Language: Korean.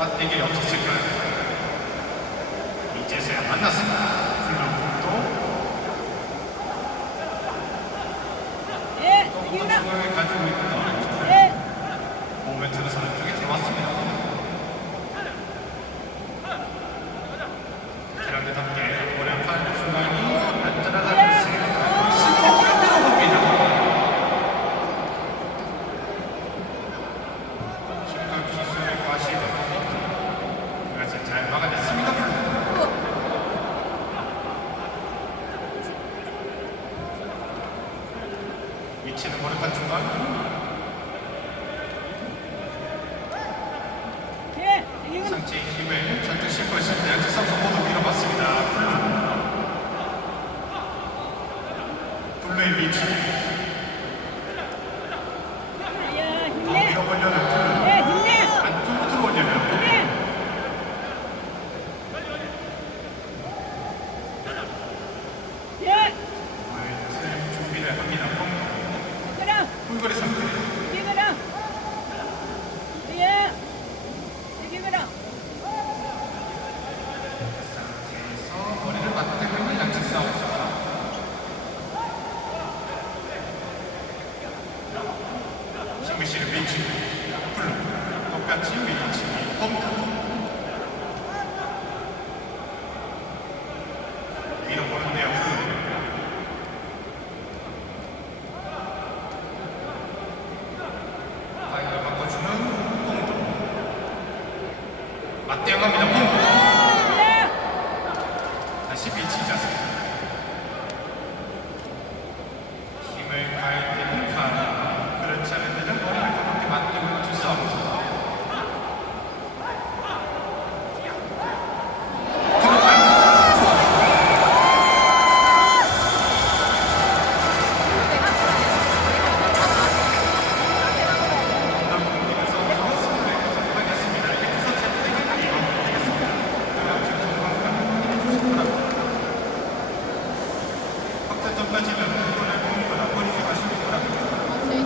맞대결이 없었을까요? 이제서야 만났습니다. 예, 또 이기나. 우승을 가지고 있던 예, 모멘트가 사람 쪽에 들어왔습니다. 기란대답게 오랜판 중간이 안전하다는 것을 슬쩍 들어봅니다. 힘과 기술의 과실 그것을 잘 막아냈습니다. 위치는 오랜판 중간 예. 상체의 힘을 잔뜩 싣고 있습니다. 양측 선수 모두 밀어봤습니다. 블루. 블루의 위치. 더. 밀어보려는 블루. 예. 안쪽으로. 예, 준비를 합니다. 풀거리 상태. 이기나. 예, 이기나. 상태에서 머리를 맞대고 있는 양측 선수. 힘을 실은 위치. 블루. 똑같이 위치. 홈. 밀어보는데요. 블루. 방향을 바꿔주는 홍도 맞대응합니다